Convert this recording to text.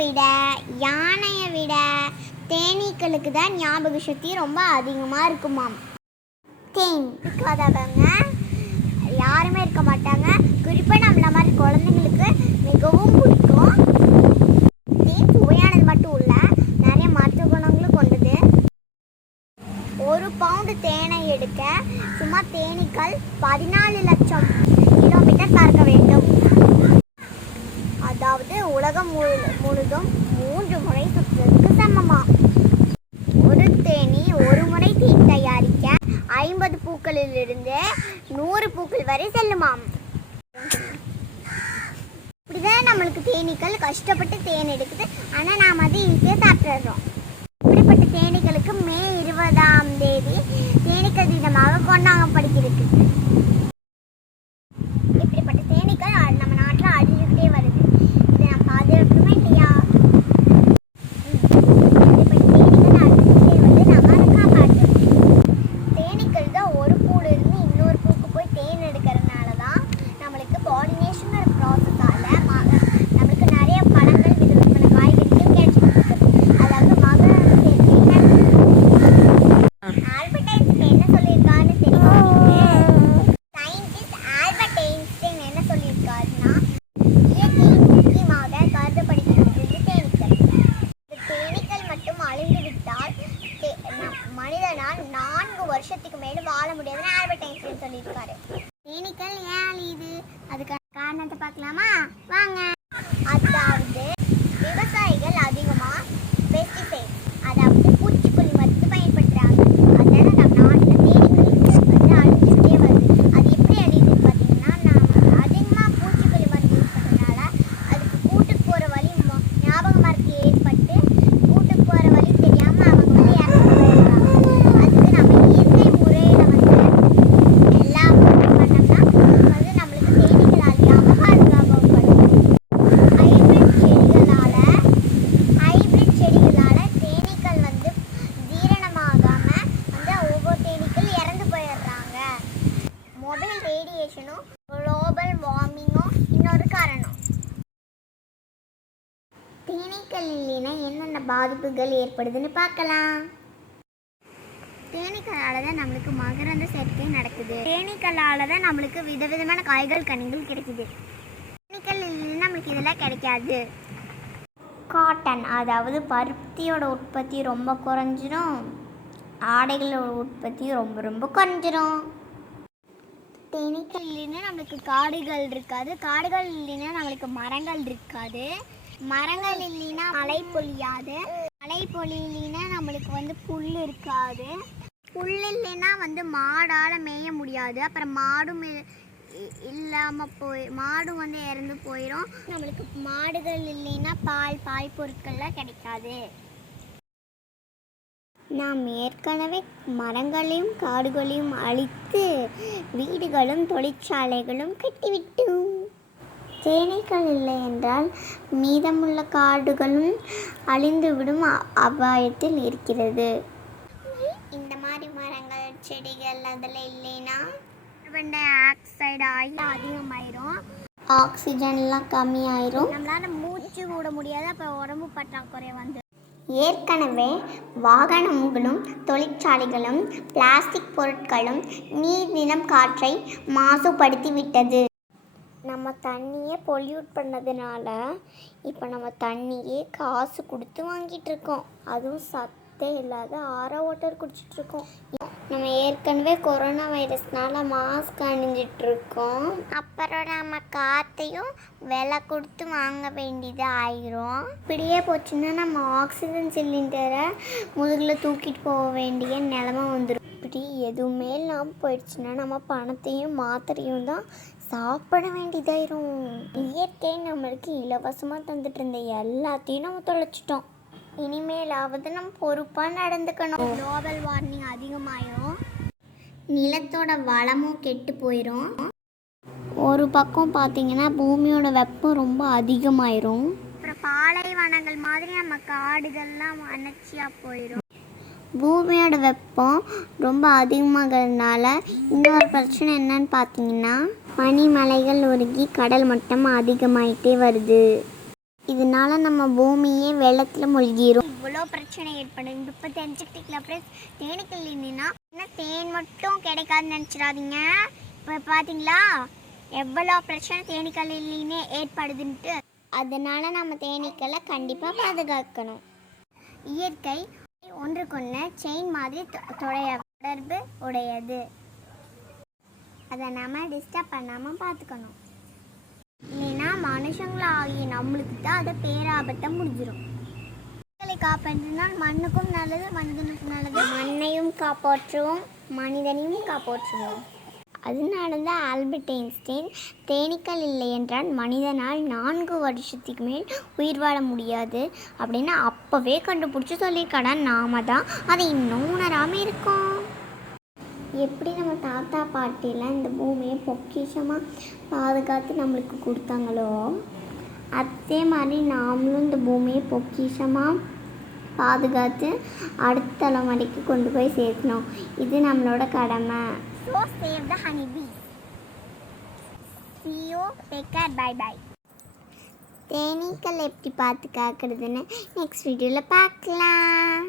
விட யானையை விட தேனீக்களுக்கு தான் ஞாபக சக்தி ரொம்ப அதிகமாக இருக்குமாம். தேன் இருக்காதவங்க யாருமே இருக்க மாட்டாங்க. குறிப்பாக நம்மள மாதிரி குழந்தைங்களுக்கு மிகவும் பிடிக்கும். தேன் சுவையானது மட்டும் இல்லை, நிறைய மருத்துவ குணங்களும் கொண்டது. 1 பவுண்டு தேனை எடுக்க சும்மா தேனீக்கள் 14 லட்சம் கிலோமீட்டர் பறக்க வேண்டும். அதாவது உலகம் முழுதும் 3 முறை சுற்றுவதற்கு சமமாம். ஒரு தேனி ஒரு முறை தேன் தயாரிக்க 50 பூக்களிலிருந்து 100 பூக்கள் வரை செல்லுமாம். இப்படிதான் நம்மளுக்கு தேனீக்கள் கஷ்டப்பட்டு தேன் எடுக்குது. ஆனால் நாம் அது ஈஸியாக சாப்பிட்றோம். இப்படிப்பட்ட தேனீக்களுக்கு மே 20ஆம் தேதி தேனீக்கள் தினமாக கொண்டாடப்படுகிறது. இப்படிப்பட்ட தேனீக்கள் நம்ம நாட்டில் அழிஞ்சுக்கிட்டே வருது. இதை நம்ம பாதுகாக்கணுமா இல்லையா? தேனீக்கள் தான் ஒரு பூல இருந்து இன்னொரு பூக்கு போய் தேன் எடுக்கிறதுனால தான் நம்மளுக்கு பாலினேஷன் ப்ராசஸால நம்மளுக்கு நிறைய பழங்கள் விதவிதமான காய்கறிகள் கிடைச்சிருக்கு. அதாவது மகரந்த சேர்க்கை. ஆல்பர்ட் ஐன்ஸ்டைன் என்ன சொல்லியிருக்காருன்னு தெரியும். சயின்டிஸ்ட் ஆல்பர்ட் ஐன்ஸ்டைன் என்ன சொல்லியிருக்காருன்னா, இயற்கையின் முக்கியமாக கருதப்படுகிறது தேனீக்கள். இந்த தேனீக்கள் மட்டும் அழிந்து விட்டால் மனிதனால் 4 வருஷத்துக்கு மேல வாழ முடியாதுன்னு ஆல்பர்ட் ஐன்ஸ்டைன் சொல்லியிருக்காரு. தேனீக்கள் ஏன் அழியுது, அதுக்கான காரணத்தை பார்க்கலாமா வாங்க. அதாவது விவசாயிகள் அதிகமா பெஸ்டிசைட், அதாவது பூச்சிக்கொல்லி மருந்து பயன்படுத்துறாங்க. அதனால நம்ம நாட்டில் தேனீக்கள் வந்து அழிஞ்சுட்டே வருது. அது எப்படி அழியுதுன்னு பார்த்தீங்கன்னா, நம்ம அதிகமாக பூச்சிக்கொல்லி மருந்து யூஸ் பண்ணுறதுனால அதுக்கு கூட்டுக்கு போகிற வழி ஞாபக மறதி ஏற்பட்டு கூட்டுக்கு போகிற வழி தெரியாமல் அவங்க வந்து இறந்து போயிடுறாங்க. அதுக்கு நம்ம இயற்கை முறையில் வந்து எல்லாம் பண்ணோம்னா வந்து நம்மளுக்கு தேனீக்கள் அழியாமல் பாதுகாக்கப்படும். ஹைபிரிட் செடிகளால் தேனீக்கள் வந்து ஜீரணமாகாமல் வந்து ஒவ்வொரு தேனீக்கள் இறந்து போயிடுறாங்க. மொபைல் ரேடியேஷனும் குளோபல் வார்மிங்கும் இன்னொரு காரணம். தேனீக்கள் இல்லைன்னா என்னென்ன பாதிப்புகள் ஏற்படுதுன்னு பார்க்கலாம். தேனீக்களால் தான் நம்மளுக்கு மகரந்த சேர்க்கை நடக்குது. தேனீக்களால் தான் நம்மளுக்கு விதவிதமான காய்கள் கனிகள் கிடைக்குது. தேனீக்கள் இல்லைன்னா நம்மளுக்கு இதெல்லாம் கிடைக்காது. காட்டன், அதாவது பருத்தியோட உற்பத்தி ரொம்ப குறைஞ்சிரும். ஆடைகளோட உற்பத்தி ரொம்ப ரொம்ப குறைஞ்சிரும். தேனீக்கள் இல்லைன்னா நம்மளுக்கு காடுகள் இருக்காது. காடுகள் இல்லைன்னா நம்மளுக்கு மரங்கள் இருக்காது. மரங்கள் இல்லைன்னா மழை பொழியாது. மழை பொழியினா நம்மளுக்கு வந்து புல் இருக்காது. புல் இல்லைன்னா வந்து மாடால் மேய முடியாது. அப்புறம் மாடும் இல்லாமல் மாடும் வந்து இறந்து போயிடும். நம்மளுக்கு மாடுகள் இல்லைன்னா பால் பொருட்கள்லாம் கிடைக்காது. நாம் ஏற்கனவே மரங்களையும் காடுகளையும் அழித்து வீடுகளும் தொழிற்சாலைகளும் கட்டிவிட்டோம். தேனீக்கள் இல்லை என்றால் மீதமுள்ள காடுகளும் அழிந்துவிடும் அபாயத்தில் இருக்கிறது. இந்த மாதிரி மரங்கள் செடிகள் அதில் இல்லைன்னா கார்பன் டை ஆக்சைடு அதிகமாயிரும். ஆக்சிஜன்லாம் கம்மியாயிரும். நம்மளால மூச்சு விட முடியாது. அப்போ உடம்பு பற்றாக்குறை வந்து ஏற்கனவே வாகனங்களும் தொழிற்சாலைகளும் பிளாஸ்டிக் பொருட்களும் நீர் நிலம் காற்றை மாசுபடுத்தி விட்டது. நம்ம தண்ணியை பொல்யூட் பண்ணதுனால இப்போ நம்ம தண்ணியே காசு கொடுத்து வாங்கிட்டு இருக்கோம். அதுவும் சத்தே இல்லாத ஆரோ வாட்டர் குடிச்சிட்ருக்கோம். நம்ம ஏற்கனவே கொரோனா வைரஸ்னால மாஸ்க் அணிஞ்சிட்ருக்கோம். அப்புறம் நம்ம காற்றையும் விலை கொடுத்து வாங்க வேண்டியது ஆயிரும். இப்படியே போச்சுன்னா நம்ம ஆக்சிஜன் சிலிண்டரை முதுகில் தூக்கிட்டு போக வேண்டிய நிலமை வந்துடும். இப்படி எதுவுமே இல்லாமல் போயிடுச்சுன்னா நம்ம பணத்தையும் மாத்திரையும் தான் சாப்பிட வேண்டியதாயிரும். இயற்கை நம்மளுக்கு இலவசமாக தந்துட்டு இருந்த எல்லாத்தையும் நம்ம தொலைச்சிட்டோம். இனிமேலாவது நம்ம பொறுப்பாக நடந்துக்கணும். Global warming அதிகமாயிரும். நிலத்தோட வளமும் கெட்டு போயிடும். ஒரு பக்கம் பார்த்திங்கன்னா பூமியோட வெப்பம் ரொம்ப அதிகமாயிரும். அப்புறம் பாலைவனங்கள் மாதிரி நம்ம காடுகள்லாம் அணைச்சியாக போயிடும். பூமியோட வெப்பம் ரொம்ப அதிகமாகிறதுனால இன்னொரு பிரச்சனை என்னன்னு பார்த்தீங்கன்னா பனிமலைகள் உருகி கடல் மட்டம் அதிகமாயிட்டே வருது. இதனால நம்ம பூமியே வெள்ளத்தில் மூழ்கிரும். இவ்வளோ பிரச்சனை ஏற்படும். இப்போ தெரிஞ்சுக்கிட்டீங்களா ஃப்ரெண்ட்ஸ்? தேனீக்கள் இல்லைன்னா தேன் மட்டும் கிடைக்காதுன்னு நினச்சிடாதீங்க. இப்போ பார்த்தீங்களா எவ்வளோ பிரச்சனை தேனீக்கள் இல்லைன்னே ஏற்படுதுன்ட்டு. அதனால் நம்ம தேனீக்களை கண்டிப்பாக பாதுகாக்கணும். இயற்கை ஒன்றுக்கொன்று செயின் மாதிரி தொடர்பு உடையது. அதை நம்ம டிஸ்டர்ப் பண்ணாமல் பார்த்துக்கணும். இல்லைன்னா மனுஷங்களாகிய நம்மளுக்கு தான் அதை பேராபத்தை முடிஞ்சிடும். காப்பாற்றினால் மண்ணுக்கும் நல்லது, மனிதனுக்கும் நல்லது. மண்ணையும் காப்பாற்றுவோம், மனிதனையும் காப்பாற்றுவோம். அதனால தான் ஆல்பர்ட் ஐன்ஸ்டைன் தேனீக்கள் இல்லை என்றால் மனிதனால் 4 வருஷத்துக்கு மேல் உயிர் வாழ முடியாது அப்படின்னு அப்போவே கண்டுபிடிச்சி சொல்லியிருக்காடா. நாம தான் அதை இன்னும் உணராமல் இருக்கோம். எப்படி நம்ம தாத்தா பாட்டிலாம் இந்த பூமியை பொக்கிஷமாக பாதுகாத்து நம்மளுக்கு கொடுத்தாங்களோ அதே மாதிரி நாமளும் இந்த பூமியை பொக்கிஷமாக பாதுகாத்து அடுத்த தலைமுறைக்கு கொண்டு போய் சேர்க்கணும். இது நம்மளோட கடமை. So save the honeybees. See you. Take care. Bye bye. தேனீக்கள் எப்படி பார்த்து காக்கிறதுன்னு நெக்ஸ்ட் வீடியோவில் பார்க்கலாம்.